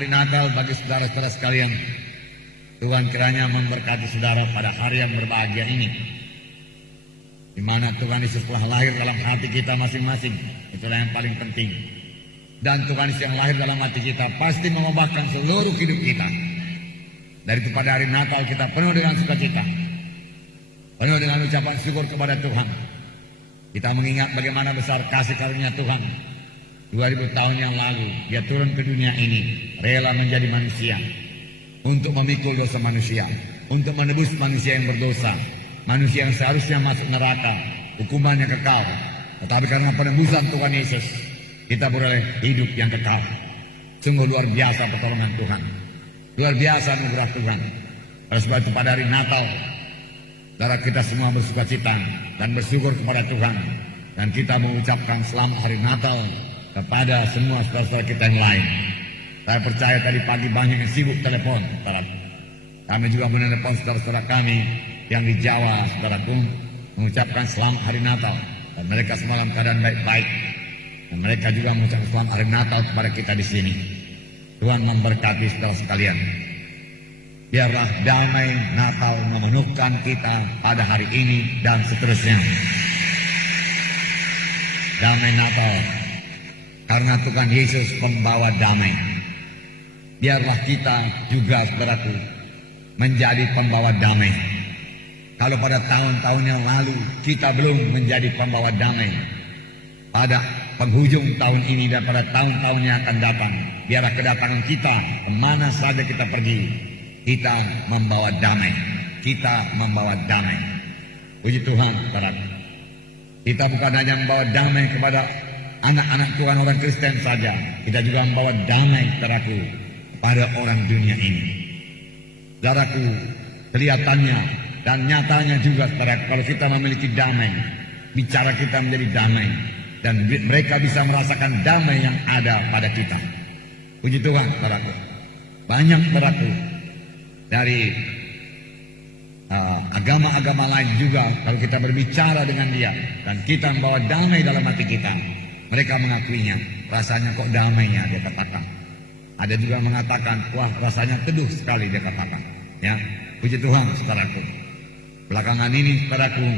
hari Natal bagi saudara-saudara sekalian. Tuhan kiranya memberkati saudara pada hari yang berbahagia ini, di mana Tuhan Yesus telah lahir dalam hati kita masing-masing. Itulah yang paling penting. Dan Tuhan Yesus yang lahir dalam hati kita pasti mengubahkan seluruh hidup kita. Dari itu pada hari Natal kita penuh dengan sukacita, penuh dengan ucapan syukur kepada Tuhan. Kita mengingat bagaimana besar kasih karunia Tuhan. 2000 tahun yang lalu dia turun ke dunia ini, rela menjadi manusia untuk memikul dosa manusia, untuk menebus manusia yang berdosa, manusia yang seharusnya masuk neraka, hukumannya kekal. Tetapi karena penebusan Tuhan Yesus, kita beroleh hidup yang kekal. Sungguh luar biasa pertolongan Tuhan, luar biasa anugerah Tuhan. Oleh sebab itu pada hari Natal, saudara kita semua bersukacita dan bersyukur kepada Tuhan. Dan kita mengucapkan selamat hari Natal kepada semua saudara-saudara kita yang lain. Saya percaya tadi pagi banyak yang sibuk telepon. Kami juga menelepon saudara-saudara kami yang di Jawa, saudaraku, mengucapkan selamat hari Natal. Dan mereka semalam keadaan baik-baik. Dan mereka juga mengucapkan selamat hari Natal kepada kita di sini. Tuhan memberkati saudara sekalian. Biarlah damai Natal memenuhkan kita pada hari ini dan seterusnya. Damai Natal, karena Tuhan Yesus pembawa damai. Biarlah kita juga, saudaraku, menjadi pembawa damai. Kalau pada tahun-tahun yang lalu kita belum menjadi pembawa damai, pada penghujung tahun ini dan pada tahun-tahun yang akan datang, biarlah kedatangan kita kemana saja kita pergi, kita membawa damai. Kita membawa damai. Puji Tuhan, saudaraku. Kita bukan hanya membawa damai kepada anak-anak Tuhan orang Kristen saja, kita juga membawa damai, saudaraku, pada orang dunia ini. Saudaraku, kelihatannya dan nyatanya juga, saudaraku, kalau kita memiliki damai, bicara kita menjadi damai, dan mereka bisa merasakan damai yang ada pada kita. Puji Tuhan, saudaraku. Banyak, saudaraku, dari agama-agama lain juga, kalau kita berbicara dengan dia dan kita membawa damai dalam hati kita, mereka mengakuinya. Rasanya kok damainya, dia katakan. Ada juga mengatakan, wah rasanya teduh sekali, dia katakan. Ya, puji Tuhan, saudaraku. Belakangan ini, saudaraku,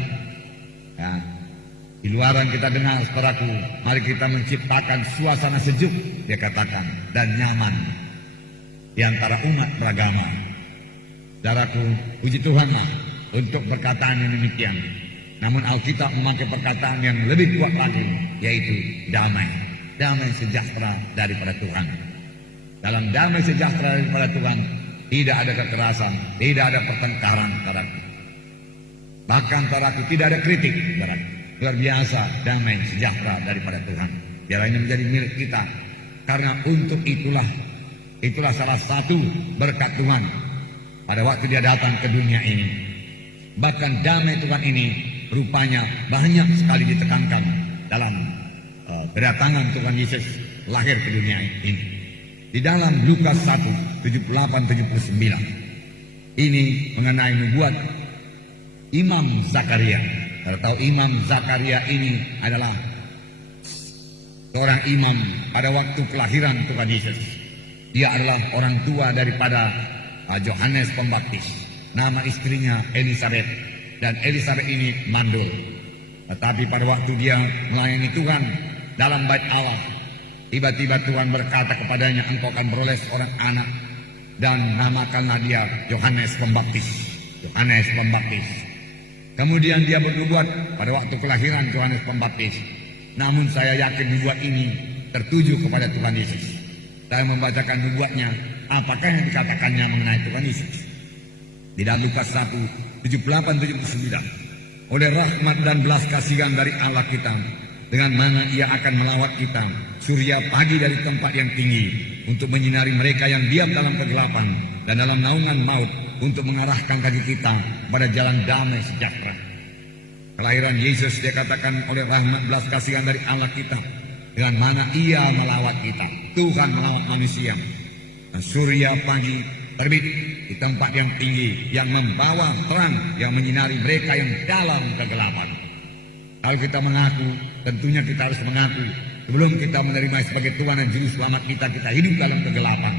ya, di luaran kita dengar, saudaraku, mari kita menciptakan suasana sejuk, dia katakan, dan nyaman di antara umat beragama. Saudaraku, puji Tuhanlah untuk perkataan yang demikian. Namun Alkitab memakai perkataan yang lebih kuat lagi, yaitu damai. Damai sejahtera daripada Tuhan. Dalam damai sejahtera daripada Tuhan, tidak ada kekerasan, tidak ada pertengkaran, saudaraku. Bahkan, saudaraku, tidak ada kritik, saudaraku. Luar biasa damai sejahtera daripada Tuhan. Biarlah ini menjadi milik kita. Karena untuk itulah salah satu berkat Tuhan pada waktu dia datang ke dunia ini. Bahkan damai Tuhan ini rupanya banyak sekali ditekankan dalam kedatangan Tuhan Yesus lahir ke dunia ini. Di dalam Lukas 1, 78-79 ini mengenai nubuat Imam Zakaria. Kalau tahu Imam Zakaria ini adalah seorang imam pada waktu kelahiran Tuhan Yesus. Dia adalah orang tua daripada Yohanes Pembaptis. Nama istrinya Elisabeth, dan Elisabeth ini mandul. Tetapi pada waktu dia melayani Tuhan dalam bait Allah, tiba-tiba Tuhan berkata kepadanya, engkau akan beroleh seorang anak, dan namakanlah dia Yohanes Pembaptis. Yohanes Pembaptis. Kemudian dia bernubuat pada waktu kelahiran Yohanes Pembaptis. Namun saya yakin nubuat ini tertuju kepada Tuhan Yesus. Saya membacakan nubuatnya, apakah yang dikatakannya mengenai Tuhan Yesus. Di dalam Lukas 1, 78-79. Oleh rahmat dan belas kasihan dari Allah kita, dengan mana ia akan melawat kita, surya pagi dari tempat yang tinggi, untuk menyinari mereka yang diam dalam kegelapan dan dalam naungan maut, untuk mengarahkan kaki kita pada jalan damai sejahtera. Kelahiran Yesus dikatakan oleh rahmat belas kasihan dari Allah kita, dengan mana ia melawat kita. Tuhan melawat manusia. Surya pagi terbit di tempat yang tinggi, yang membawa terang, yang menyinari mereka yang dalam kegelapan. Kalau kita mengaku, tentunya kita harus mengaku, sebelum kita menerima sebagai Tuhan dan Juru Selamat kita, kita hidup dalam kegelapan.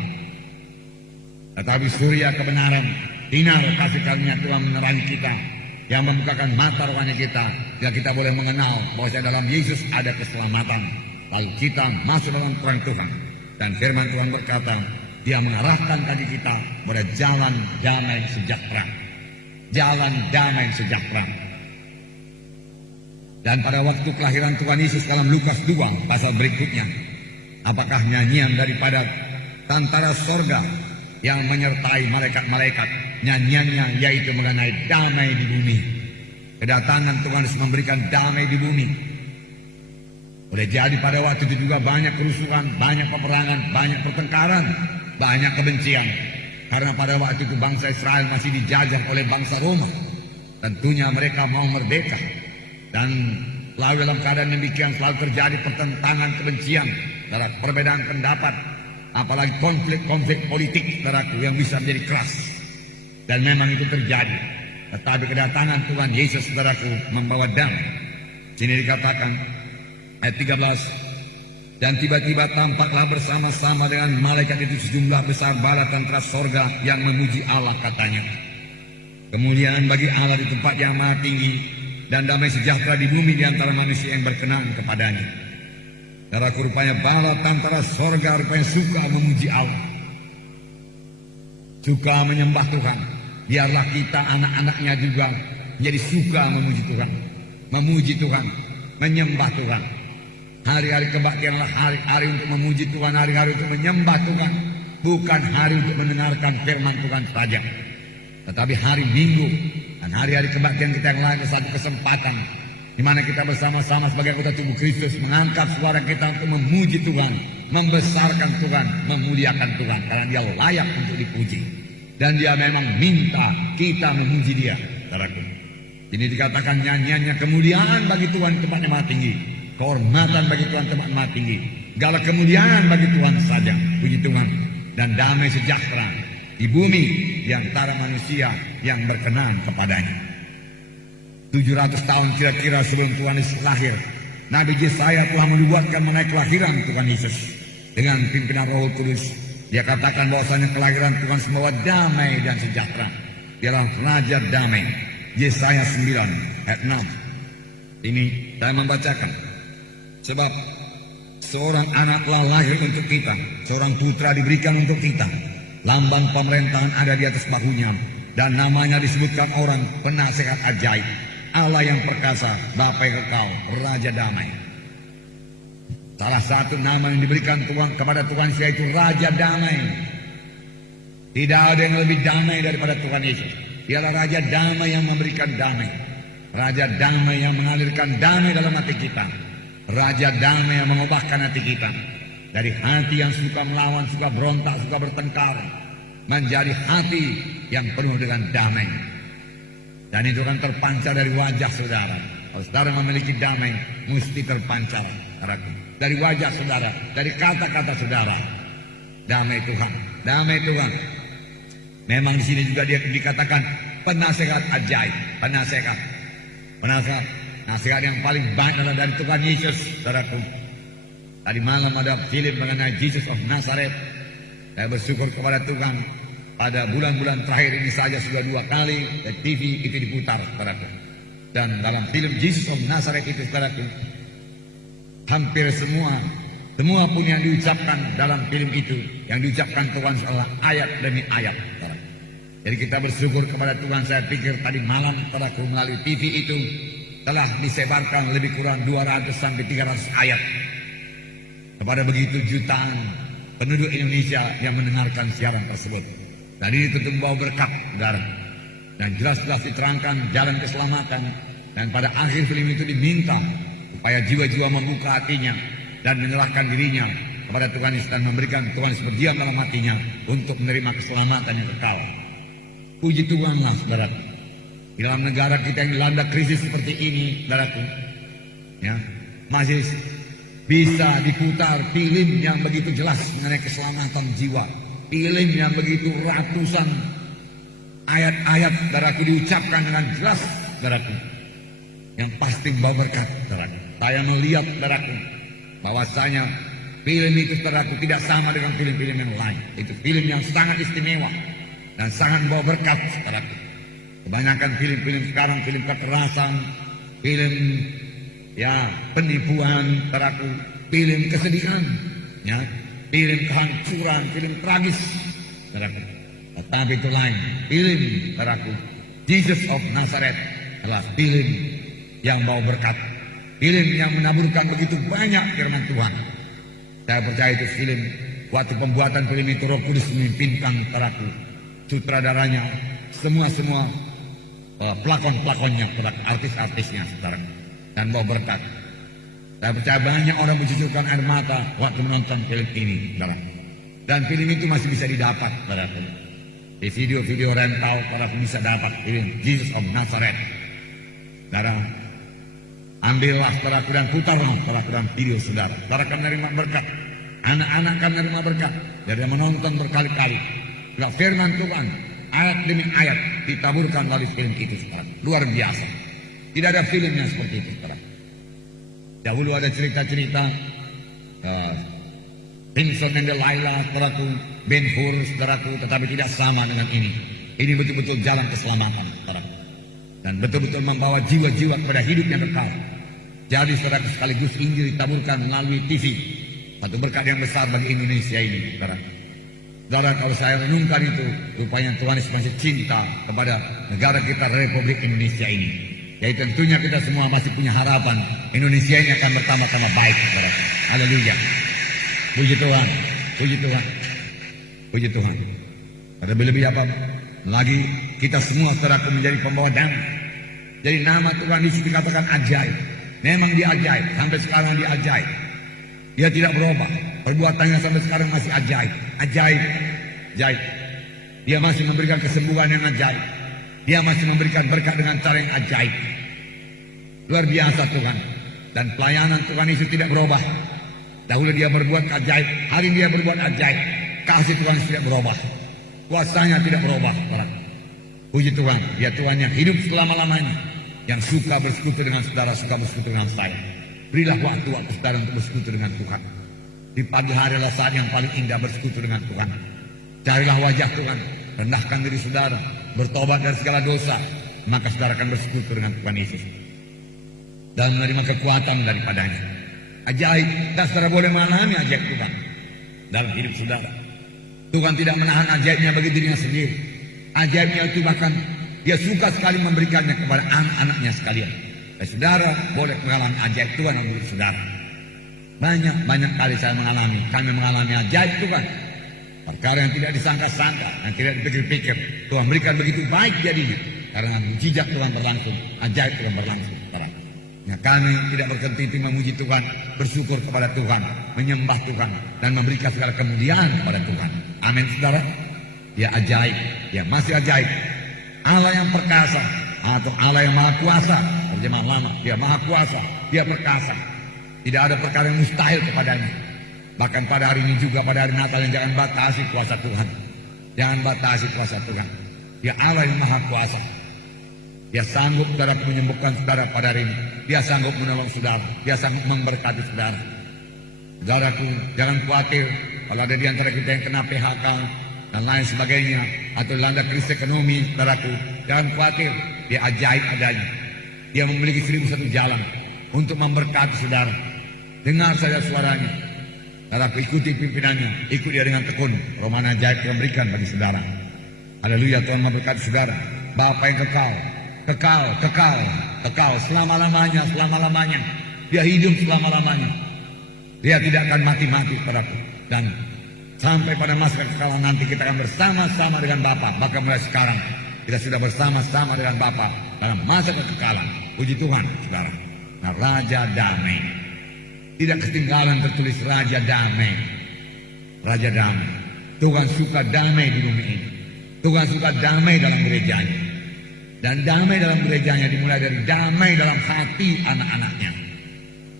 Tetapi surya kebenaran, sinar kasih karunia Tuhan menerangi kita, yang membukakan mata rohani kita, sehingga kita boleh mengenal bahwa dalam Yesus ada keselamatan. Lalu kita masuk dalam terang Tuhan, dan firman Tuhan berkata, Dia mengarahkan kaki kita pada jalan damai sejahtera. Jalan damai sejahtera. Dan pada waktu kelahiran Tuhan Yesus dalam Lukas 2 pasal berikutnya, apakah nyanyian daripada tentara sorga yang menyertai malaikat-malaikat, nyanyiannya yaitu mengenai damai di bumi. Kedatangan Tuhan Yesus memberikan damai di bumi. Boleh jadi pada waktu itu juga banyak kerusuhan, banyak peperangan, banyak pertengkaran, banyak kebencian. Karena pada waktu itu bangsa Israel masih dijajah oleh bangsa Roma. Tentunya mereka mau merdeka. Dan lalu dalam keadaan demikian selalu terjadi pertentangan, kebencian, dalam perbedaan pendapat, apalagi konflik-konflik politik, saudaraku, yang bisa menjadi keras. Dan memang itu terjadi. Tetapi kedatangan Tuhan Yesus, saudaraku, membawa damai. Sini dikatakan ayat 13, dan tiba-tiba tampaklah bersama-sama dengan malaikat itu sejumlah besar bala tentara sorga yang memuji Allah, katanya. Kemuliaan bagi Allah di tempat yang maha tinggi, dan damai sejahtera di bumi di antara manusia yang berkenan kepadanya. Cara rupanya bala tentara sorga rupanya suka memuji Allah, suka menyembah Tuhan. Biarlah kita anak-anaknya juga menjadi suka memuji Tuhan, memuji Tuhan, menyembah Tuhan. Hari-hari kebaktianlah hari-hari untuk memuji Tuhan, hari-hari untuk menyembah Tuhan, bukan hari untuk mendengarkan firman Tuhan saja. Tetapi hari Minggu dan hari-hari kebaktian kita yang lain adalah satu kesempatan di mana kita bersama-sama sebagai anggota tubuh Kristus mengangkat suara kita untuk memuji Tuhan, membesarkan Tuhan, memuliakan Tuhan, karena Dia layak untuk dipuji. Dan Dia memang minta kita memuji Dia, saudaraku. Ini dikatakan nyanyiannya kemuliaan bagi Tuhan tempat yang maha tinggi, kehormatan bagi Tuhan tempat yang maha tinggi, segala kemuliaan bagi Tuhan saja, puji Tuhan, dan damai sejahtera di bumi di antara manusia yang berkenan kepadanya. 700 tahun kira-kira sebelum Tuhan Yesus lahir, Nabi Yesaya telah menubuatkan mengenai kelahiran Tuhan Yesus dengan pimpinan Roh Kudus. Dia katakan bahwasanya kelahiran Tuhan membawa damai dan sejahtera. Dialah Raja Damai. Yesaya 9 ayat 6. Ini saya membacakan. Sebab seorang anak telah lahir untuk kita, seorang putra diberikan untuk kita. Lambang pemerintahan ada di atas bahunya, dan namanya disebutkan orang penasehat ajaib, Allah yang perkasa, Bapa yang kekal, Raja Damai. Salah satu nama yang diberikan Tuhan kepada Tuhan Yesus yaitu Raja Damai. Tidak ada yang lebih damai daripada Tuhan Yesus. Dialah Raja Damai yang memberikan damai, Raja Damai yang mengalirkan damai dalam hati kita, Raja Damai yang mengubahkan hati kita dari hati yang suka melawan, suka berontak, suka bertengkar, menjadi hati yang penuh dengan damai. Dan itu kan terpancar dari wajah saudara. Kalau saudara memiliki damai, mesti terpancar dari wajah saudara, dari kata-kata saudara. Damai Tuhan, damai Tuhan. Memang di sini juga dia dikatakan penasehat ajaib, penasehat. Nasihat yang paling baik adalah dari Tuhan Yesus, saudaraku. Tadi malam ada film mengenai Jesus of Nazareth. Saya bersyukur kepada Tuhan, pada bulan-bulan terakhir ini saja sudah 2 kali di TV itu diputar, saudaraku. Dan dalam film Jesus of Nazareth itu, saudaraku, hampir semua pun yang diucapkan dalam film itu, yang diucapkan Tuhan adalah ayat demi ayat, saudaraku. Jadi kita bersyukur kepada Tuhan. Saya pikir tadi malam, saudaraku, melalui TV itu telah disebarkan lebih kurang 200 sampai 300 ayat kepada begitu jutaan penduduk Indonesia yang mendengarkan siaran tersebut. Dan ini tentu membawa berkat, saudara. Dan jelas-jelas diterangkan jalan keselamatan. Dan pada akhir film itu diminta supaya jiwa-jiwa membuka hatinya dan menyerahkan dirinya kepada Tuhan Yesus dan memberikan Tuhan Yesus berdiam dalam hatinya untuk menerima keselamatan yang kekal. Puji Tuhanlah, saudara. Di dalam negara kita yang dilanda krisis seperti ini, saudaraku, ya, masih bisa diputar film yang begitu jelas mengenai keselamatan jiwa, film yang begitu ratusan ayat-ayat, saudaraku, diucapkan dengan jelas, saudaraku, yang pasti membawa berkat, saudaraku. Saya melihat, saudaraku, bahwasanya film itu, saudaraku, tidak sama dengan film-film yang lain. Itu film yang sangat istimewa. dan sangat membawa berkat, saudaraku. Kebanyakan film-film sekarang, film kekerasan, film penipuan, saudaraku, film kesedihan, film kehancuran, film tragis, saudaraku. Tetapi itu lain, film, saudaraku, Jesus of Nazareth adalah film yang bawa berkat, film yang menaburkan begitu banyak firman Tuhan. Saya percaya itu film, waktu pembuatan film itu Roh Kudus memimpinkan, saudaraku, sutradaranya, semua pelakon-pelakonnya, artis-artisnya, saudara, dan bawa berkat. Saya percaya banyak orang mencucurkan air mata waktu menonton film ini, saudara. Dan film itu masih bisa didapat, saudara. Di video-video rental, saudara bisa dapat film Jesus of Nazareth. Saudara, ambillah, saudara, dan putarlah, saudara, dan video, saudara. Saudara akan menerima berkat. Anak-anak akan menerima berkat dari menonton berkali-kali. Firman Tuhan, ayat demi ayat ditaburkan melalui film itu, saudara. Luar biasa. Tidak ada film yang seperti itu, saudara. Dahulu ada cerita-cerita Vincent and Delilah, saudaraku, Ben Hur, saudaraku, tetapi tidak sama dengan ini. Ini betul-betul jalan keselamatan, saudaraku, dan betul-betul membawa jiwa-jiwa kepada hidup yang kekal. Jadi, saudaraku, sekaligus Injil ditaburkan melalui TV. Satu berkat yang besar bagi Indonesia ini, saudaraku. Saudara, kalau saya renungkan itu, rupanya Tuhan Yesus masih cinta kepada negara kita, Republik Indonesia ini. Jadi tentunya kita semua masih punya harapan Indonesia ini akan bertambah-tambah baik, saudara. Haleluya. Puji Tuhan, puji Tuhan, puji Tuhan. Lebih-lebih apa lagi, kita semua, saudaraku, menjadi pembawa damai. Jadi nama Tuhan Yesus dikatakan ajaib. Memang dia ajaib, sampai sekarang dia ajaib. Dia tidak berubah. Perbuatannya sampai sekarang masih ajaib. Ajaib. Ajaib. Dia masih memberikan kesembuhan yang ajaib. Dia masih memberikan berkat dengan cara yang ajaib. Luar biasa Tuhan. Dan pelayanan Tuhan Yesus tidak berubah. Dahulu dia berbuat ajaib, hari ini dia berbuat ajaib. Kasih Tuhan tidak berubah. Kuasanya tidak berubah. Puji Tuhan. Dia Tuhan yang hidup selama-lamanya. Yang suka bersekutu dengan saudara, suka bersekutu dengan saya. Berilah waktu-waktu saudara untuk bersekutu dengan Tuhan. Di pagi hari adalah saat yang paling indah bersekutu dengan Tuhan. Carilah wajah Tuhan, rendahkan diri saudara, bertobat dari segala dosa, maka saudara akan bersekutu dengan Tuhan Yesus dan menerima kekuatan daripadanya. Ajaib, dan saudara boleh mengalami ajaib Tuhan dalam hidup saudara. Tuhan tidak menahan ajaibnya bagi dirinya sendiri. Ajaibnya itu bahkan dia suka sekali memberikannya kepada anak-anaknya sekalian. Dan saudara boleh mengalami ajaib Tuhan untuk saudara. Banyak kali saya mengalami, kami mengalami ajaib Tuhan. Perkara yang tidak disangka-sangka, yang tidak dipikir-pikir, Tuhan berikan begitu baik jadinya. Karena mujizat Tuhan berlangsung, ajaib Tuhan berlangsung. Nah, kami tidak berhenti memuji Tuhan, bersyukur kepada Tuhan, menyembah Tuhan, dan memberikan segala kemuliaan kepada Tuhan. Amin, saudara. Dia ajaib, dia masih ajaib. Allah yang perkasa, atau Allah yang maha kuasa, terjemahan lama, dia maha kuasa, dia perkasa. Tidak ada perkara yang mustahil kepadanya. Bahkan pada hari ini juga, pada hari Natal, yang jangan batasi kuasa Tuhan. Jangan batasi kuasa Tuhan. Dia Allah yang maha kuasa. Dia sanggup, saudara, menyembuhkan saudara pada hari ini. Dia sanggup menolong saudara. Dia sanggup memberkati saudara. Saudaraku, jangan khawatir kalau ada di antara kita yang kena PHK dan lain sebagainya, atau dilanda krisis ekonomi, saudaraku, jangan khawatir. Dia ajaib adanya. Dia memiliki 1001 jalan untuk memberkati saudara. Dengar saja suaranya. Saudaraku, ikuti pimpinannya. Ikut dia dengan tekun. Roman ajaib Tuhan berikan bagi saudara. Haleluya, Tuhan memberkati saudara. Bapa yang kekal selama-lamanya. Dia hidup selama-lamanya. Dia tidak akan mati-mati, saudaraku. Dan sampai pada masa kekekalan nanti kita akan bersama-sama dengan Bapa. Bahkan mulai sekarang kita sudah bersama-sama dengan Bapa dalam masa kekekalan. Puji Tuhan, saudara. Nah, Raja Damai. Tidak ketinggalan tertulis Raja Damai. Raja Damai. Tuhan suka damai di bumi ini. Tuhan suka damai dalam gerejanya. Dan damai dalam gerejanya dimulai dari damai dalam hati anak-anaknya.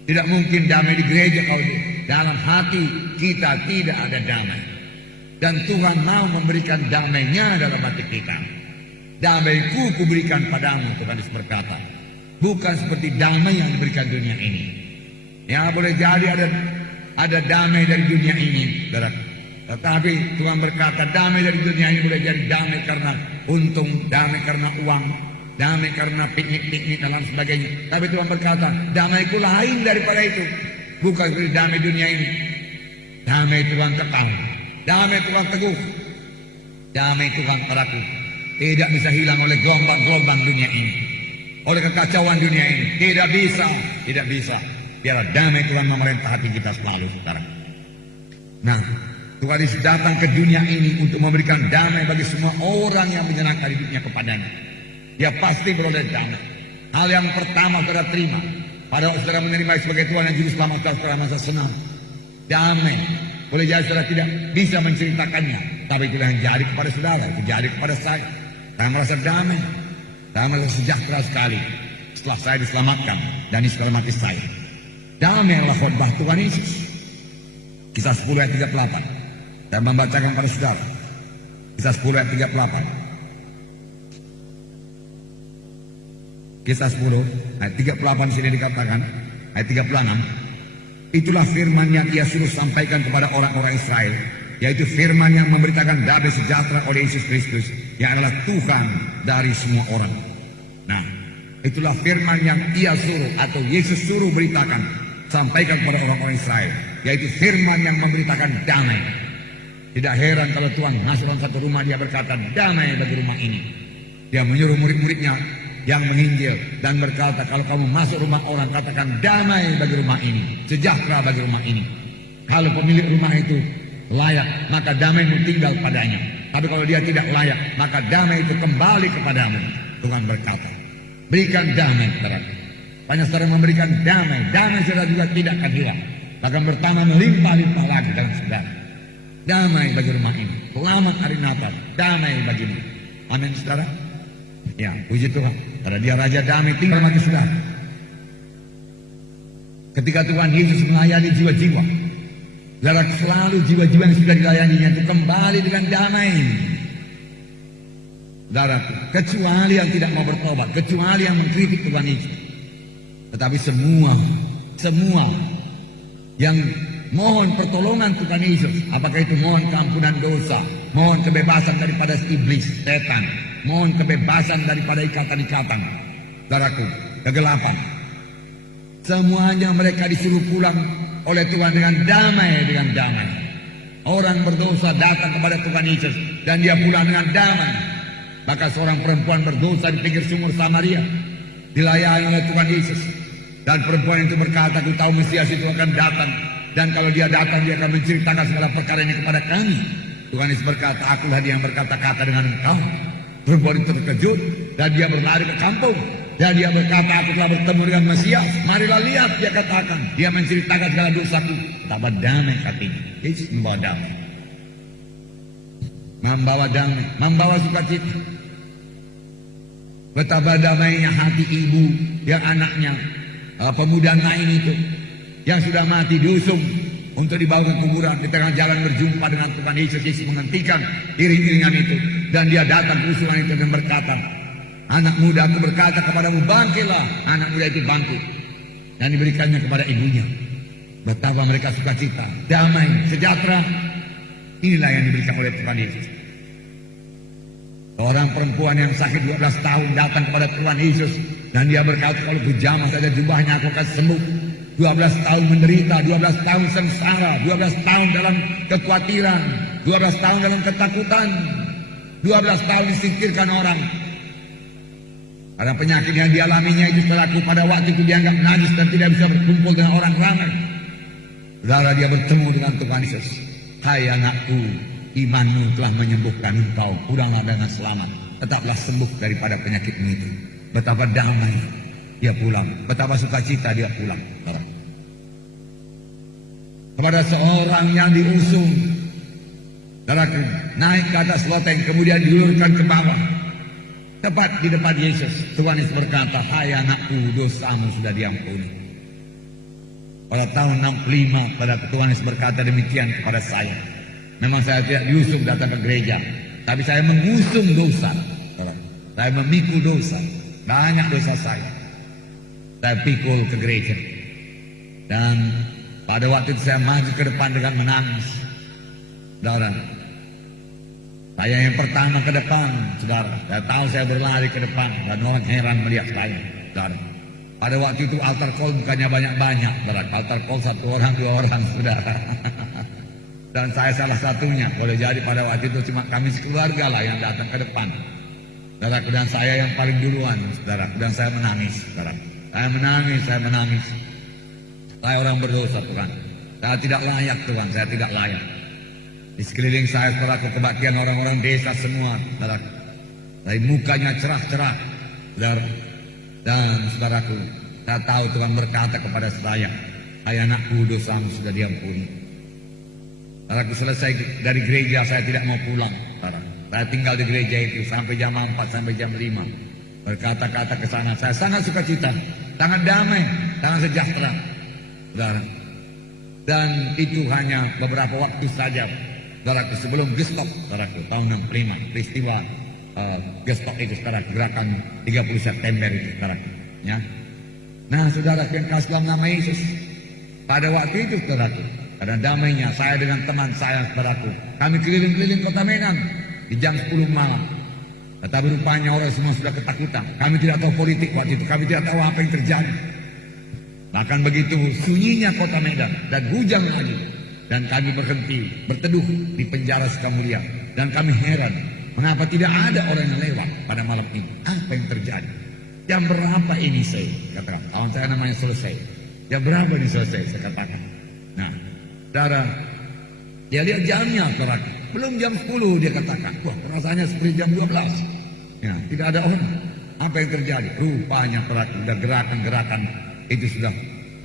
Tidak mungkin damai di gereja kalau dalam hati kita tidak ada damai. Dan Tuhan mau memberikan damainya dalam hati kita. Damaiku kuberikan padamu, Tuhan Yesus berkata. Bukan seperti damai yang diberikan dunia ini. Ya, boleh jadi ada damai dari dunia ini, saudara. Tetapi Tuhan berkata, damai dari dunia ini boleh jadi damai karena untung, damai karena uang, damai karena piknik-piknik dan lain sebagainya. Tapi Tuhan berkata, damaiku lain daripada itu. Bukan seperti damai dunia ini. Damai Tuhan kekal, damai Tuhan teguh, damai Tuhan padaku tidak bisa hilang oleh gelombang-gelombang dunia ini, oleh kekacauan dunia ini. Tidak bisa. Biar damai Tuhan memerintah hati kita selalu, saudara. Nah, Tuhan Yesus datang ke dunia ini untuk memberikan damai bagi semua orang yang menyerahkan hidupnya kepadanya. Dia pasti beroleh damai. Hal yang pertama saudara terima pada waktu saudara menerima sebagai Tuhan dan Juru Selamat saudara, masa senang. Damai. Boleh jadi saudara tidak bisa menceritakannya, tapi itu yang jadi kepada saudara, itu jadi kepada saya. Saya merasa damai, saya merasa sejahtera sekali setelah saya diselamatkan dan diselamatkan saya. Damai adalah khotbah Tuhan Yesus. Kisah 10 ayat 38. Saya membacakan pada saudara. Kisah 10 ayat 38. Kisah 10 ayat 38 sini dikatakan, ayat 36. Itulah firman yang ia suruh sampaikan kepada orang-orang Israel, yaitu firman yang memberitakan damai sejahtera oleh Yesus Kristus, yang adalah Tuhan dari semua orang. Nah, itulah firman yang ia suruh atau Yesus suruh beritakan, sampaikan kepada orang-orang Israel, yaitu firman yang memberitakan damai. Tidak heran kalau Tuhan masuk dalam satu rumah, dia berkata, damai bagi rumah ini. Dia menyuruh murid-muridnya yang menginjil dan berkata, kalau kamu masuk rumah orang, katakan damai bagi rumah ini, sejahtera bagi rumah ini. Kalau pemilik rumah itu layak, maka damai tinggal padanya. Tapi kalau dia tidak layak, maka damai itu kembali kepadamu. Tuhan berkata, berikan damai kepadamu. Banyak saudara memberikan damai, damai saudara juga tidak akan hilang, bahkan bertambah melimpah-limpah lagi dalam saudara. Damai bagi rumah ini, selamat hari Natal, damai bagimu. Amin saudara. Ya, puji Tuhan. Karena dia Raja damai tinggal bagi saudara. Ketika Tuhan Yesus melayani jiwa-jiwa, saudara, selalu jiwa-jiwa yang sudah dilayaninya itu kembali dengan damai. Saudara, kecuali yang tidak mau bertobat, kecuali yang mengkritik Tuhan Yesus. Tetapi semua yang mohon pertolongan Tuhan Yesus, apakah itu mohon keampunan dosa, mohon kebebasan daripada iblis, setan, mohon kebebasan daripada ikatan-ikatan, saudaraku, kegelapan. Semuanya mereka disuruh pulang oleh Tuhan dengan damai. Orang berdosa datang kepada Tuhan Yesus dan dia pulang dengan damai. Maka seorang perempuan berdosa di pinggir sumur Samaria dilayani oleh Tuhan Yesus. Dan perempuan itu berkata, aku tahu Mesias itu akan datang. Dan kalau dia datang, dia akan menceritakan segala perkara ini kepada kami. Tuhan Yesus berkata, akulah dia yang berkata-kata dengan engkau. Perempuan itu terkejut dan dia berlari ke kampung. Dan dia berkata, aku telah bertemu dengan Mesias. Marilah lihat, dia katakan. Dia menceritakan segala dosaku. Betapa damai hatinya. Yesus membawa damai. Membawa damai, membawa sukacita. Betapa damainya hati ibu yang anaknya, pemuda Nain itu, yang sudah mati diusung untuk dibawa ke kuburan. Di tengah jalan berjumpa dengan Tuhan Yesus. Yesus menghentikan iring-iringan itu dan dia datang ke usungan itu dan berkata, anak muda, aku berkata kepadamu, bangkitlah. Anak muda itu bangkit dan diberikannya kepada ibunya. Betapa mereka sukacita, damai, sejahtera. Inilah yang diberikan oleh Tuhan Yesus. Seorang perempuan yang sakit 12 tahun datang kepada Tuhan Yesus dan dia berkata, kalau kujamah saja jubahnya aku akan sembuh. 12 tahun menderita, 12 tahun sengsara, 12 tahun dalam kekhawatiran, 12 tahun dalam ketakutan, 12 tahun disingkirkan orang. Karena penyakit yang dialaminya itu selaku pada waktu itu dianggap najis dan tidak bisa berkumpul dengan orang ramai. Saudara, dia bertemu dengan Tuhan Yesus. Hai anakku, imanmu telah menyembuhkan engkau, pulanglah dengan selamat, tetaplah sembuh daripada penyakitmu itu. Betapa damai dia pulang, betapa sukacita dia pulang. Kepada seorang yang diusung, saudaraku, naik ke atas loteng kemudian diulurkan ke bawah, tepat di depan Yesus. Tuhan Yesus berkata, hai anakku, dosamu sudah diampuni. Pada tahun 65 pada Tuhan Yesus berkata demikian kepada saya. Memang saya tidak diusung datang ke gereja, tapi saya mengusung dosa. Saya memikul dosa, banyak dosa saya pikul ke gereja. Dan pada waktu itu saya maju ke depan dengan menangis. Saudara, saya yang pertama ke depan, saudara. Saya tahu saya berlari ke depan dan orang heran melihat saya, saudara. Pada waktu itu altar call bukannya banyak-banyak, saudara. Altar call 1 orang, 2 orang, saudara. Dan saya salah satunya. Boleh jadi pada waktu itu cuma kami sekeluarga lah yang datang ke depan. Saudara, dan saya yang paling duluan, saudara. Dan saya menangis, saudara. Saya menangis. Saya orang berdosa, Tuhan. Saya tidak layak, Tuhan. Saya tidak layak. Di sekeliling saya, saudara, kebaktian orang-orang desa semua, saudara. Dari mukanya cerah-cerah, saudara. Dan saudaraku, saya tahu Tuhan berkata kepada saya, hai anakku, dosamu sudah diampuni. Saudaraku, selesai dari gereja saya tidak mau pulang, saudara. Saya tinggal di gereja itu sampai jam 4 sampai jam 5. Berkata-kata ke sana, saya sangat sukacita, sangat damai, sangat sejahtera, saudara. Dan itu hanya beberapa waktu saja, saudaraku, sebelum Gestok, saudaraku, tahun 65, peristiwa Gestok itu, saudara, gerakan 30 September itu, saudara. Ya. Nah, saudara, yang kasih dalam nama Yesus, pada waktu itu, saudaraku, pada damainya saya dengan teman saya, saudaraku, kami keliling-keliling kota Medan di jam 10 malam. Tetapi rupanya orang semua sudah ketakutan. Kami tidak tahu politik waktu itu, kami tidak tahu apa yang terjadi. Bahkan begitu sunyinya kota Medan dan hujan lagi, dan kami berhenti berteduh di penjara Sukamulia, dan kami heran mengapa tidak ada orang yang lewat pada malam ini. Apa yang terjadi? Jam berapa ini saya katakan? Kawan saya namanya selesai. Jam berapa ini selesai? Saya katakan. Nah, saudara, dia lihat jamnya, saudara. Belum jam 10 dia katakan. Wah, rasanya seperti jam 12. Ya, tidak ada orang. Apa yang terjadi? Rupanya, saudara, sudah gerakan-gerakan itu sudah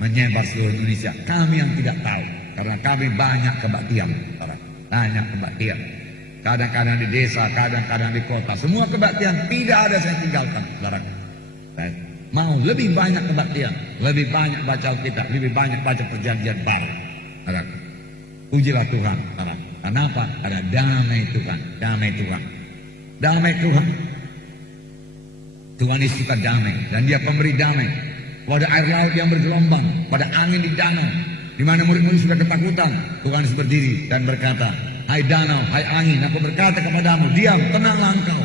menyebar seluruh Indonesia. Kami yang tidak tahu, karena kami banyak kebaktian, saudara. Banyak kebaktian. Kadang-kadang di desa, kadang-kadang di kota. Semua kebaktian tidak ada saya tinggalkan, saudara. Saya mau lebih banyak kebaktian, lebih banyak baca Alkitab, lebih banyak baca perjanjian baru, saudara. Pujilah Tuhan, saudara. Kenapa? Ada damai Tuhan, damai Tuhan, damai Tuhan. Tuhan Yesus suka damai, dan Dia pemberi damai. Pada air laut yang bergelombang, pada angin di danau, di mana murid-murid sudah ketakutan, Tuhan Yesus berdiri dan berkata, hai danau, hai angin, aku berkata kepadamu, diam, tenanglah engkau.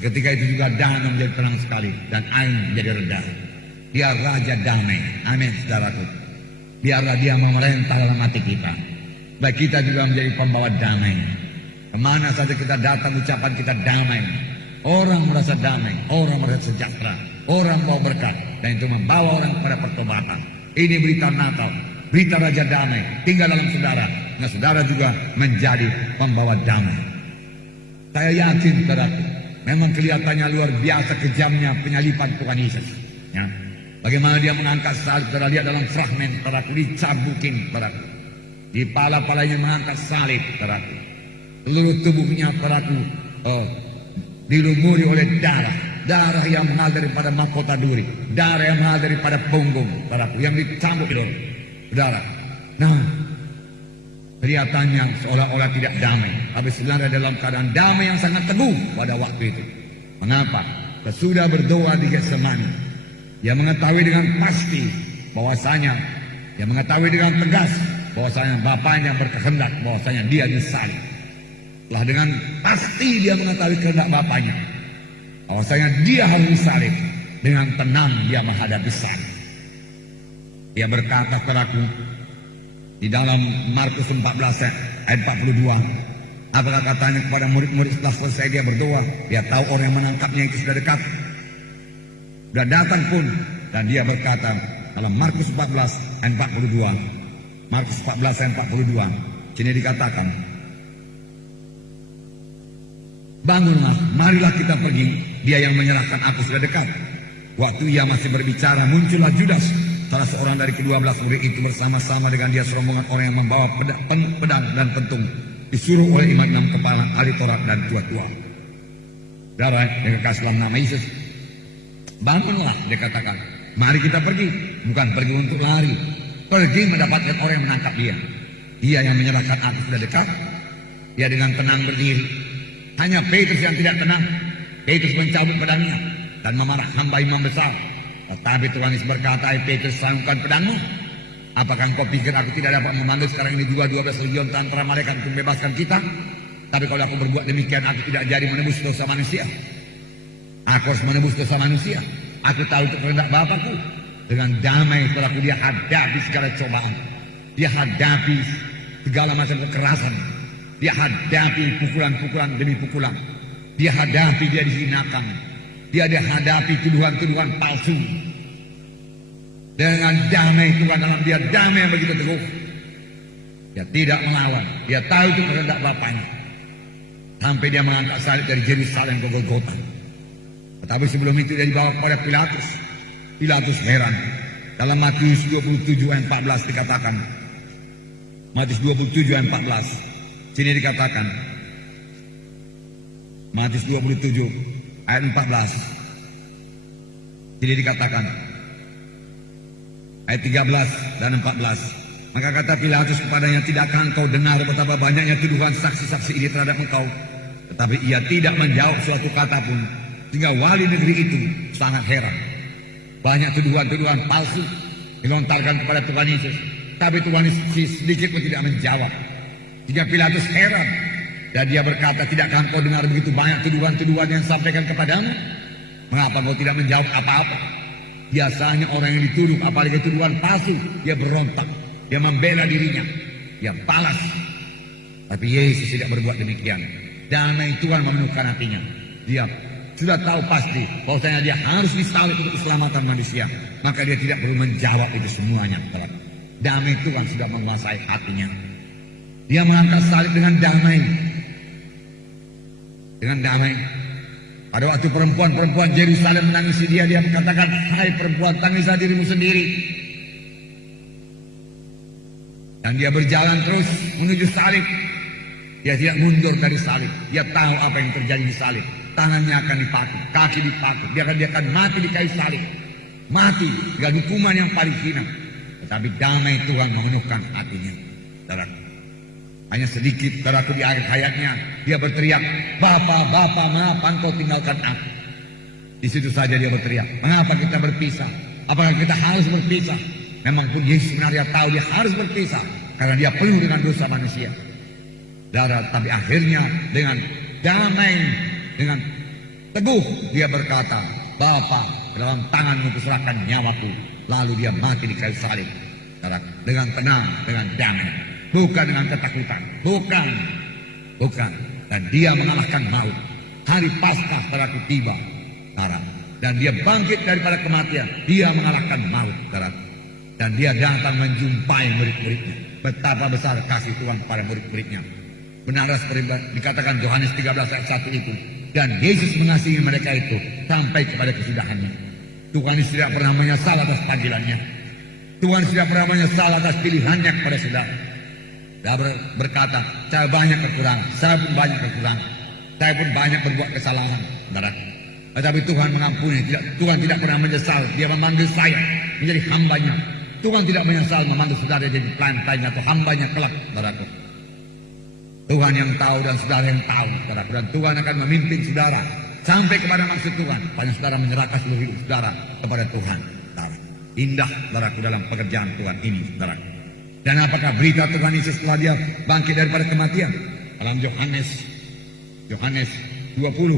Ketika itu juga danau menjadi tenang sekali, dan angin menjadi reda. Dia Raja damai. Amin, saudaraku. Biarlah Dia memerintah dalam hati kita. Baik kita juga menjadi pembawa damai. Kemana saja kita datang, ucapan kita damai. Orang merasa damai, orang merasa sejahtera, orang bawa berkat, dan itu membawa orang kepada pertobatan. Ini berita Natal, berita Raja damai tinggal dalam saudara. Nah, saudara juga menjadi pembawa damai. Saya yakin, saudaraku, memang kelihatannya luar biasa kejamnya penyaliban Tuhan Yesus. Ya. Bagaimana Dia mengangkat salib, saudara lihat dalam fragmen, saudaraku, dicabukin, saudaraku. Di pala-palanya mengangkat salib, saudaraku. Seluruh tubuhnya, saudaraku, dilumuri oleh darah yang mahal daripada mahkota duri, darah yang mahal daripada punggung, saudaraku, yang dicambuk itu, saudara. Nah, kelihatannya seolah-olah tidak damai, tapi sebenarnya dalam keadaan damai yang sangat teguh pada waktu itu. Mengapa? Sesudah berdoa di Getsemani, Dia mengetahui dengan pasti bahwasanya, Dia mengetahui dengan tegas bahwasanya Bapaknya berkehendak bahwasanya Dia disalib. Setelah dengan pasti Dia mengetahui kehendak Bapaknya bahwasanya Dia harus disalib, dengan tenang Dia menghadapi salib. Dia berkata kepadaku di dalam Markus 14 ayat 42, apakah katanya kepada murid-murid setelah selesai dia berdoa, dia tahu orang yang menangkapnya itu sudah dekat, sudah datang pun, dan dia berkata dalam Markus 14 ayat 42, Markus 14 ayat 42, sini dikatakan, bangunlah, marilah kita pergi, Dia yang menyerahkan aku sudah dekat. Waktu Ia masih berbicara, muncullah Judas, salah seorang dari ke-12 murid itu, bersama-sama dengan dia serombongan orang yang membawa pedang dan pentung, disuruh oleh imam-imam kepala, ahli Taurat dan tua-tua. Saudara yang kekasih dalam nama Yesus, bangunlah, dia katakan, mari kita pergi, bukan pergi untuk lari, pergi mendapatkan orang yang menangkap Dia. Dia yang menyerahkan aku sudah dekat. Dia dengan tenang berdiri. Hanya Petrus yang tidak tenang. Petrus mencabut pedangnya dan memarah hamba imam besar. Tetapi Tuhan Yesus berkata, hai Petrus, sanggupkan pedangmu. Apakah engkau pikir aku tidak dapat memanggil sekarang ini juga 12 legion tentara malaikat untuk membebaskan kita? Tapi kalau aku berbuat demikian, aku tidak jadi menebus dosa manusia. Aku harus menebus dosa manusia. Aku tahu itu kehendak Bapakku. Dengan damai telah aku dia hadapi segala cobaan. Dia hadapi segala macam kekerasan. Dia hadapi pukulan-pukulan demi pukulan. Dia hadapi, dia dihinakan. Dia hadapi tuduhan-tuduhan palsu. Dengan damai Tuhan dalam dia damai yang begitu teguh. Dia tidak melawan. Dia tahu itu kehendak Bapaknya. Sampai dia mengangkat salib dari Yerusalem ke Golgota. Tetapi sebelum itu dia dibawa kepada Pilatus. Pilatus heran. Dalam Matius 27 ayat 14 dikatakan. Matius 27 ayat 14. Sini dikatakan. Matius 27 ayat 14. Sini dikatakan. Ayat 13 dan 14. Maka kata Pilatus kepadanya, tidakkah engkau dengar betapa banyaknya tuduhan saksi-saksi ini terhadap engkau? Tetapi ia tidak menjawab suatu kata pun. Sehingga wali negeri itu sangat heran. Banyak tuduhan-tuduhan palsu dilontarkan kepada Tuhan Yesus. Tapi Tuhan Yesus sedikit pun tidak menjawab. Sehingga Pilatus heran. Dan dia berkata, tidakkah engkau dengar begitu banyak tuduhan-tuduhan yang disampaikan kepadamu? Mengapa engkau tidak menjawab apa-apa? Biasanya orang yang dituduh, apalagi tuduhan palsu, dia berontak, dia membela dirinya, dia balas. Tapi Yesus tidak berbuat demikian. Damai Tuhan memenuhkan hatinya. Dia sudah tahu pasti bahwasanya dia harus disalib untuk keselamatan manusia. Maka dia tidak perlu menjawab itu semuanya. Damai Tuhan sudah menguasai hatinya. Dia mengangkat salib dengan damai. Dengan damai. Pada waktu perempuan-perempuan Yerusalem menangisi dia mengatakan, hai perempuan, tangislah dirimu sendiri. Dan dia berjalan terus menuju salib. Dia tidak mundur dari salib. Dia tahu apa yang terjadi di salib. Tangannya akan dipaku, kaki dipaku. Dia akan mati di kayu salib. Mati dengan hukuman yang paling hina. Tetapi damai Tuhan memenuhkan hatinya. Saudara, hanya sedikit saudaraku di akhir hayatnya dia berteriak, Bapa, Bapa, mengapa engkau tinggalkan aku? Di situ saja dia berteriak, mengapa kita berpisah? Apakah kita harus berpisah? Memang pun Yesus sebenarnya tahu dia harus berpisah karena dia penuh dengan dosa manusia. Tapi akhirnya dengan damai, dengan teguh dia berkata, Bapa, dalam tanganmu kuserahkan nyawaku. Lalu dia mati di kayu salib. Dengan tenang, dengan damai. Bukan dengan ketakutan. Bukan. Dan dia mengalahkan maut. Hari Paskah saudaraku tiba. Dan dia bangkit daripada kematian. Dia mengalahkan maut. Dan dia datang menjumpai murid-muridnya. Betapa besar kasih Tuhan kepada murid-muridnya. Benar seperti dikatakan Yohanes 13 ayat 1 itu. Dan Yesus mengasihi mereka itu sampai kepada kesudahannya. Tuhan tidak pernah menyesal atas panggilannya. Tuhan tidak pernah menyesal atas pilihannya kepada saudara. Dia berkata, saya banyak kekurangan, saya pun banyak kekurangan, saya pun banyak berbuat kesalahan. Tetapi Tuhan mengampuni, Tuhan tidak pernah menyesal. Dia memanggil saya menjadi hambanya. Tuhan tidak menyesal memanggil saudara jadi pelantainya atau hambanya kelak. Saudaraku, Tuhan yang tahu dan saudara yang tahu. Saudaraku, dan Tuhan akan memimpin saudara sampai kepada maksud Tuhan. Hanya saudara menyerahkan seluruh hidup saudara kepada Tuhan. Saudara, indah saudaraku dalam pekerjaan Tuhan ini. Saudaraku. Dan apakah berita Tuhan Yesus setelah dia bangkit daripada kematian? Dalam Yohanes 20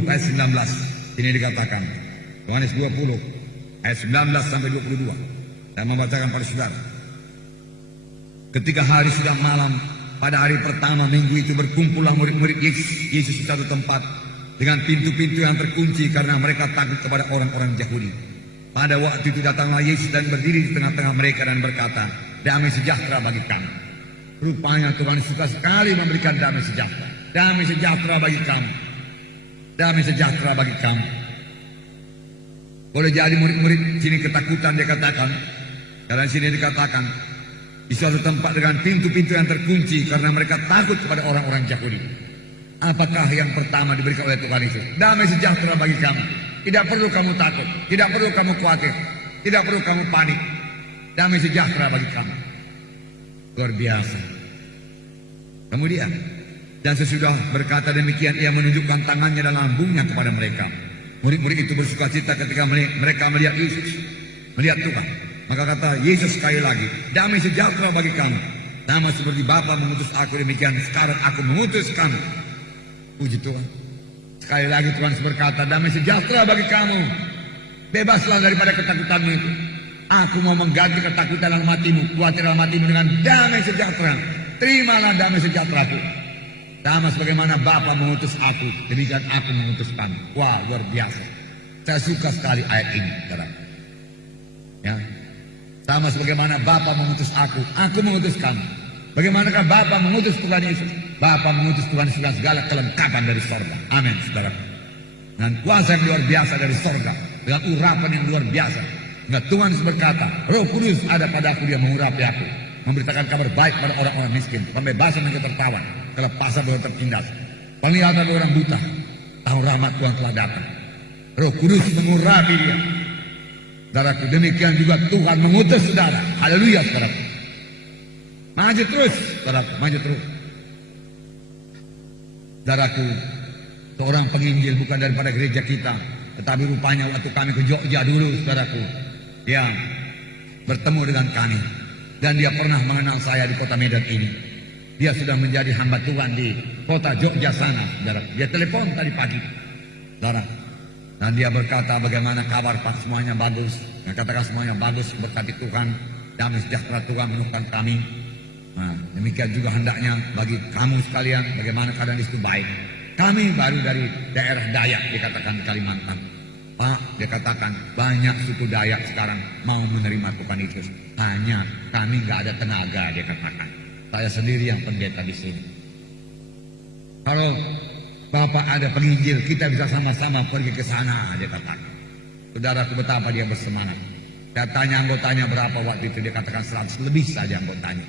ayat 19 ini dikatakan. Yohanes 20 ayat 19 sampai 22. Saya membacakan pada saudara. Ketika hari sudah malam, pada hari pertama minggu itu berkumpullah murid-murid Yesus di satu tempat dengan pintu-pintu yang terkunci karena mereka takut kepada orang-orang Yahudi. Pada waktu itu datanglah Yesus dan berdiri di tengah-tengah mereka dan berkata, damai sejahtera bagi kami. Rupanya Tuhan suka sekali memberikan damai sejahtera. Damai sejahtera bagi kami. Damai sejahtera bagi kami. Boleh jadi murid-murid sini ketakutan dia katakan. Dalam sini dikatakan di suatu tempat dengan pintu-pintu yang terkunci karena mereka takut kepada orang-orang Yahudi. Apakah yang pertama diberikan oleh Tuhan Yesus? Damai sejahtera bagi kami. Tidak perlu kamu takut, tidak perlu kamu khawatir, tidak perlu kamu panik. Damai sejahtera bagi kamu. Luar biasa. Kemudian, dan sesudah berkata demikian, ia menunjukkan tangannya dan lambungnya kepada mereka. Murid-murid itu bersuka cita ketika mereka melihat Yesus, melihat Tuhan. Maka kata Yesus sekali lagi, damai sejahtera bagi kamu. Sama seperti Bapa mengutus aku, demikian sekarang aku mengutus kamu. Puji Tuhan. Sekali lagi Tuhan berkata, damai sejahtera bagi kamu. Bebaslah daripada ketakutanmu itu. Aku mau mengganti ketakutan dalam hatimu, khawatir dalam hatimu dengan damai sejahtera. Terimalah damai sejahteraku. Sama sebagaimana Bapa mengutus aku, demikian aku mengutus kamu. Wah, luar biasa. Saya suka sekali ayat ini, saudara. Ya. Sama sebagaimana Bapa mengutus aku mengutus kamu. Bagaimanakah Bapa mengutus Tuhan Yesus? Bapa mengutus Tuhan Yesus dengan segala kelengkapan dari sorga. Amin, saudara. Dengan kuasa yang luar biasa dari sorga, dengan urapan yang luar biasa. Nah, Tuhan berkata, Roh Kudus ada padaku, dia mengurapi aku, memberitakan kabar baik pada orang-orang miskin, pembebasan yang tertawan, kelepasan dari orang tertindas, penglihatan dari orang buta. Tahu rahmat Tuhan telah datang. Roh Kudus mengurapi dia. Saudaraku, demikian juga Tuhan mengutus saudara. Haleluya, saudaraku. Maju terus, saudaraku, maju terus. Saudaraku, seorang penginjil bukan daripada gereja kita, tetapi rupanya waktu kami ke Jogja dulu, saudaraku, dia bertemu dengan kami, dan dia pernah mengenal saya di kota Medan ini. Dia sudah menjadi hamba Tuhan di kota Jogja sana, saudara. Dia telepon tadi pagi, saudara. Dan dia berkata, bagaimana kabar Pak, semuanya bagus. Dia katakan semuanya bagus, berkati Tuhan, damai sejahtera Tuhan menemukan kami. Nah, demikian juga hendaknya bagi kamu sekalian, bagaimana keadaan di situ baik. Kami baru dari daerah Dayak, dikatakan Kalimantan. Pak, dia katakan banyak suku Dayak sekarang mau menerima Tuhan Yesus. Hanya kami nggak ada tenaga, dia katakan. Saya sendiri yang pendeta di sini. Kalau Bapak ada penginjil, kita bisa sama-sama pergi ke sana, dia katakan. Saudaraku, betapa dia bersemangat. Saya tanya anggotanya berapa waktu itu, dia katakan 100 lebih saja anggotanya.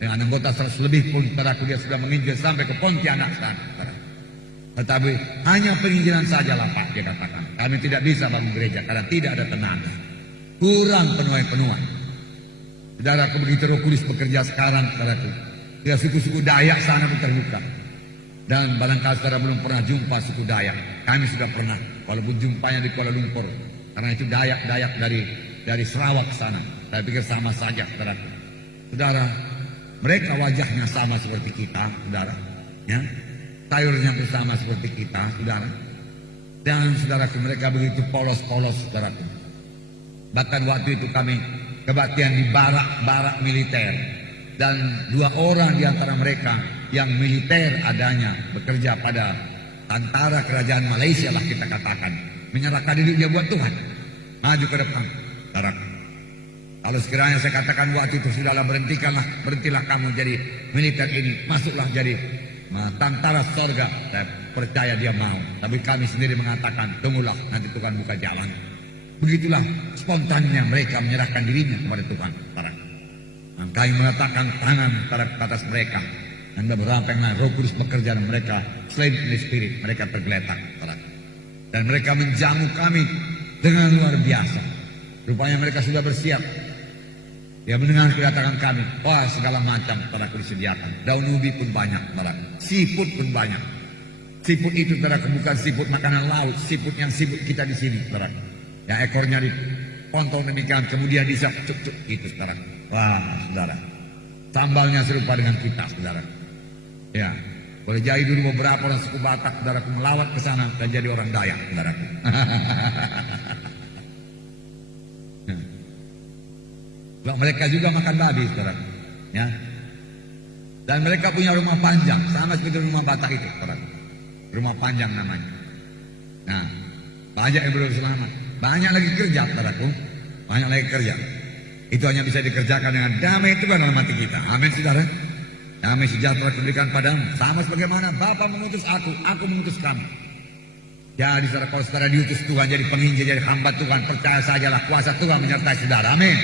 Dengan anggota 100 lebih pun, saudaraku, dia sudah menginjil sampai ke Pontianak sana. Tetapi hanya penginjilan sajalah Pak, dia katakan. Kami tidak bisa bangun gereja karena tidak ada tenaga. Kurang penuai-penuai. Saudaraku, begitu Roh Kudus bekerja sekarang, saudaraku. Ya, suku-suku Dayak sana terbuka. Dan barangkali saudara belum pernah jumpa suku Dayak. Kami sudah pernah, walaupun jumpanya di Kuala Lumpur. Karena itu Dayak dari Sarawak sana. Saya pikir sama saja, saudara. Saudara, mereka wajahnya sama seperti kita, saudara. Ya, sayurnya bersama seperti kita, saudara. Dan saudaraku, mereka begitu polos-polos, saudaraku. Bahkan waktu itu kami kebaktian di barak-barak militer. Dan 2 orang di antara mereka yang militer adanya bekerja pada antara kerajaan Malaysia lah kita katakan, menyerahkan diri dia buat Tuhan, maju ke depan, saudaraku. Kalau sekiranya saya katakan waktu itu sudahlah, berhentilah kamu jadi militer ini, masuklah jadi tentara sorga. Saya percaya dia mau. Tapi kami sendiri mengatakan, tunggulah, nanti Tuhan buka jalan. Begitulah spontannya mereka menyerahkan dirinya kepada Tuhan. Kami meletakkan tangan pada atas mereka. Dan beberapa yang Roh Kudus bekerja dan mereka selain in spirit, mereka tergeletak. Dan mereka menjamu kami dengan luar biasa. Rupanya mereka sudah bersiap. Dia mendengar kedatangan kami. Wah, segala macam saudaraku disediakan. Daun ubi pun banyak, saudaraku. Seafood pun banyak. Seafood itu, saudaraku, bukan seafood makanan laut. Seafood yang seafood kita di sini, saudaraku. Yang ekornya dipotong demikian, kemudian disap cuk-cuk itu, saudaraku. Wah, saudara. Sambalnya serupa dengan kita, saudara. Ya, boleh jadi dulu beberapa orang suku Batak, saudaraku, melawat ke sana dan jadi orang Dayak, saudaraku. Mereka juga makan babi, saudaraku. Ya. Dan mereka punya rumah panjang, sama seperti rumah Batak itu, saudaraku. Rumah panjang namanya. Nah, banyak yang belum selamat. Banyak lagi kerja, saudaraku. Banyak lagi kerja. Itu hanya bisa dikerjakan dengan damai Tuhan dalam hati kita. Amin, saudara. Damai sejahtera diberikan padamu. Sama sebagaimana Bapa mengutus aku mengutus kamu. Jadi saudara, kalau saudara diutus Tuhan jadi penginjil, jadi hamba Tuhan, percaya sajalah kuasa Tuhan menyertai saudara. Amin.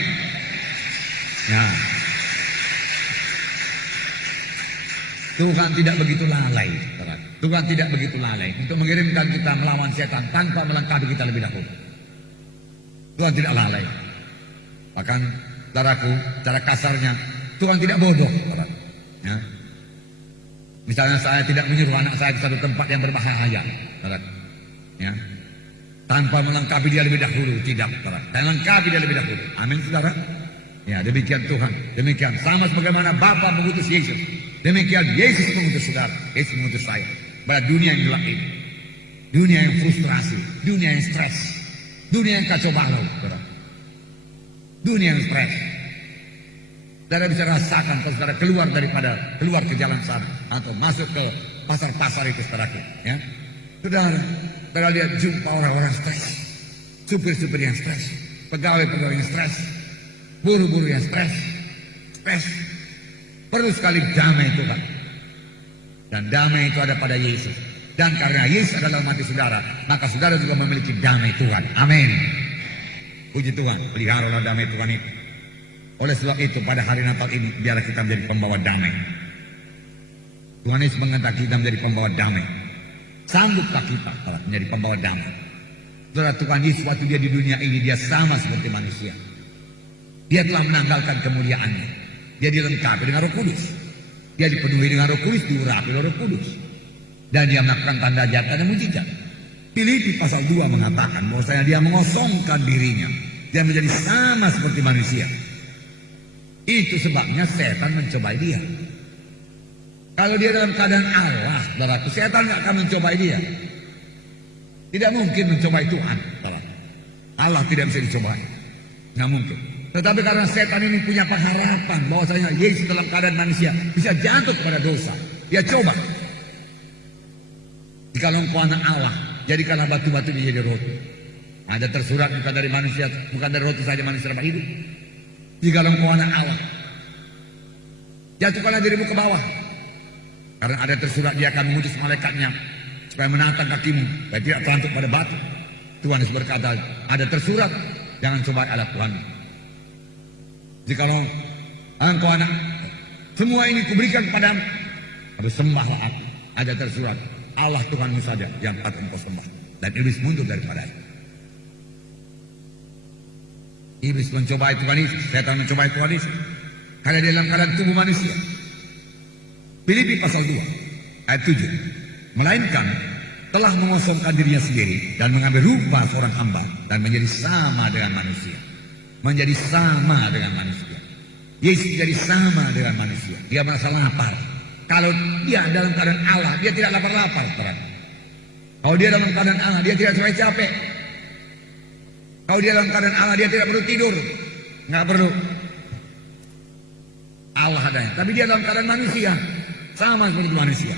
Ya. Tuhan tidak begitu lalai, saudara. Tuhan tidak begitu lalai untuk mengirimkan kita melawan setan tanpa melengkapi kita lebih dahulu. Tuhan tidak lalai. Bahkan, saudaraku, cara kasarnya, Tuhan tidak bodoh, saudara. Ya. Misalnya saya tidak menyuruh anak saya ke satu tempat yang berbahaya, saudara. Ya. tanpa melengkapi dia lebih dahulu. Tidak, saudara. Dan lengkapi dia lebih dahulu. Amin, saudara. Ya, demikian Tuhan. Demikian. Sama sebagaimana Bapa mengutus Yesus. Demikian Yesus mengutus saudara. Yesus mengutus saya. Pada dunia yang gelap ini. Dunia yang frustrasi. Dunia yang stres. Dunia yang kacau balau, saudara. Dunia yang stres. Saudara bisa rasakan kalau saudara keluar ke jalan sana. Atau masuk ke pasar-pasar itu, saudaraku. Ya. Saudara lihat jumpa orang-orang stres. Supir-supir yang stres. Pegawai-pegawai yang stres. Buru-buru yang stres. Perlu sekali damai itu, Pak. Dan damai itu ada pada Yesus. Dan karena Yesus adalah mati saudara, maka saudara juga memiliki damai Tuhan. Amin. Puji Tuhan, peliharalah damai Tuhan itu. Oleh sebab itu pada hari Natal ini biarlah kita menjadi pembawa damai. Tuhan Yesus menghendaki kita menjadi pembawa damai. Sanggupkah kita menjadi pembawa damai? Saudara, Tuhan Yesus waktu dia di dunia ini dia sama seperti manusia. Dia telah menanggalkan kemuliaannya. Dia dilengkapi dengan Roh Kudus. Dia dipenuhi dengan Roh Kudus, diurapi oleh Roh Kudus. Dan dia melakukan tanda jasa dan mujizat. Filipi pasal 2 mengatakan bahwasanya dia mengosongkan dirinya. Dia menjadi sama seperti manusia. Itu sebabnya setan mencobai dia. Kalau dia dalam keadaan Allah, saudaraku, setan tidak akan mencobai dia. Tidak mungkin mencobai Tuhan, saudara. Allah tidak bisa dicobai. Tidak mungkin. Tetapi karena setan ini punya pengharapan bahwasanya Yesus dalam keadaan manusia bisa jatuh kepada dosa. Dia coba. Jika engkau anak Allah, jadikanlah batu-batu menjadi roti. Ada tersurat bukan dari manusia, bukan dari roti saja manusia dapat hidup. Jika engkau anak Allah, jatuhkanlah dirimu ke bawah. Karena ada tersurat dia akan mengutus malaikatnya supaya menantang kakimu, supaya tidak terangkut pada batu. Tuhan Yesus berkata, ada tersurat, jangan coba Allah Tuhan. Jikalau engkau anak, semua ini kuberikan kepadamu, bersembahlah aku. Ada tersurat, Allah Tuhanmu saja yang patut engkau sembah. Dan iblis mundur daripadanya. Iblis mencobai Tuhan Yesus, setan mencobai Tuhan Yesus. Karena dia dalam keadaan tubuh manusia. Filipi pasal 2 ayat 7. Melainkan telah mengosongkan dirinya sendiri dan mengambil rupa seorang hamba dan menjadi sama dengan manusia. Menjadi sama dengan manusia. Yesus menjadi sama dengan manusia. Dia merasa lapar. Kalau dia dalam keadaan Allah, dia tidak lapar-lapar. Kalau dia dalam keadaan Allah, dia tidak capek-capek. Kalau dia dalam keadaan Allah, dia tidak perlu tidur. Nggak perlu. Allah adanya. Tapi dia dalam keadaan manusia. Sama seperti manusia.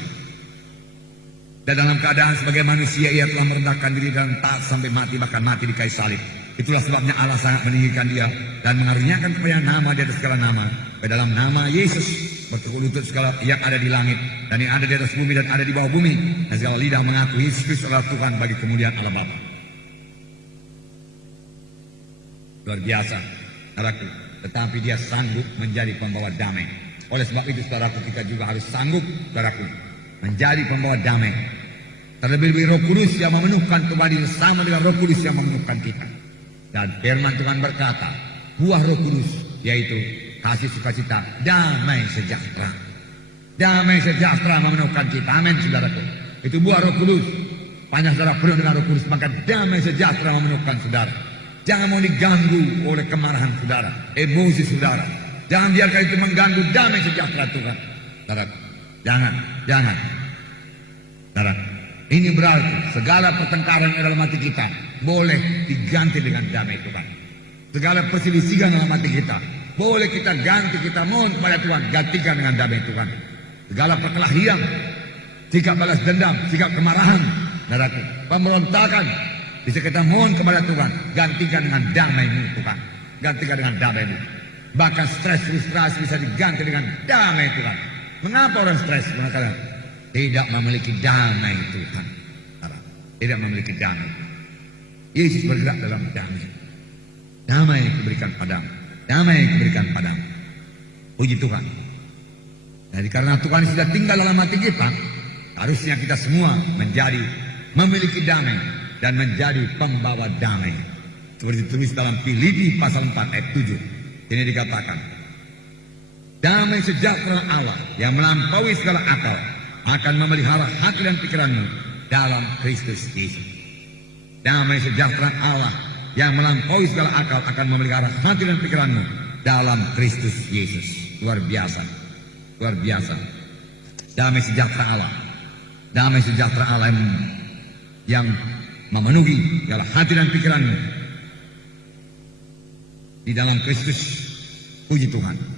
Dan dalam keadaan sebagai manusia, ia telah merendahkan diri dan taat sampai mati, bahkan mati di kayu salib. Itulah sebabnya Allah sangat meninggikan dia dan mengaruniakan kepada nama di atas segala nama. Pada dalam nama Yesus bertekuk lutut segala yang ada di langit dan yang ada di atas bumi dan ada di bawah bumi, dan segala lidah mengaku Yesus Kristus adalah Tuhan bagi kemuliaan Allah Bapa. Luar biasa, saudaraku. Tetapi dia sanggup menjadi pembawa damai. Oleh sebab itu, saudaraku, kita juga harus sanggup, saudaraku, menjadi pembawa damai. Terlebih-lebih Roh Kudus yang memenuhkan kembali sama dengan Roh Kudus yang memenuhkan kita. Dan firman Tuhan berkata, buah Roh Kudus yaitu kasih, sukacita, damai sejahtera. Damai sejahtera memenuhkan kita. Amin, saudaraku. Itu buah Roh Kudus. Panjang saudara penuh dengan Roh Kudus, maka damai sejahtera memenuhkan saudara. Jangan mau diganggu oleh kemarahan saudara, emosi saudara. Jangan biarkan itu mengganggu damai sejahtera Tuhan. Saudaraku, jangan. Saudara, ini berarti segala pertengkaran dalam hati kita boleh diganti dengan damai Tuhan. Segala perselisihan dalam hati kita boleh kita ganti, kita mohon kepada Tuhan, gantikan dengan damai Tuhan. Segala perkelahian, sikap balas dendam, sikap kemarahan, saudaraku, pemberontakan, bisa kita mohon kepada Tuhan, gantikan dengan damai-Mu Tuhan. Gantikan dengan damai-Mu. Bahkan stres, frustrasi bisa diganti dengan damai Tuhan. Mengapa orang stres? Karena tidak memiliki damai Tuhan. Tidak memiliki damai. Yesus bergerak dalam damai. Damai yang diberikan padamu. Damai yang diberikan padamu. Puji Tuhan. Jadi karena Tuhan sudah tinggal dalam hati kita, harusnya kita semua memiliki damai dan menjadi pembawa damai. Seperti ditulis dalam Filipi pasal 4 ayat 7. Ini dikatakan, damai sejahtera Allah yang melampaui segala akal akan memelihara hati dan pikiranmu dalam Kristus Yesus. Damai sejahtera Allah yang melampaui segala akal akan memelihara hati dan pikiranmu dalam Kristus Yesus. Luar biasa. Luar biasa. Damai sejahtera Allah. Damai sejahtera Allah yang memenuhi segala hati dan pikiranmu di dalam Kristus. Puji Tuhan.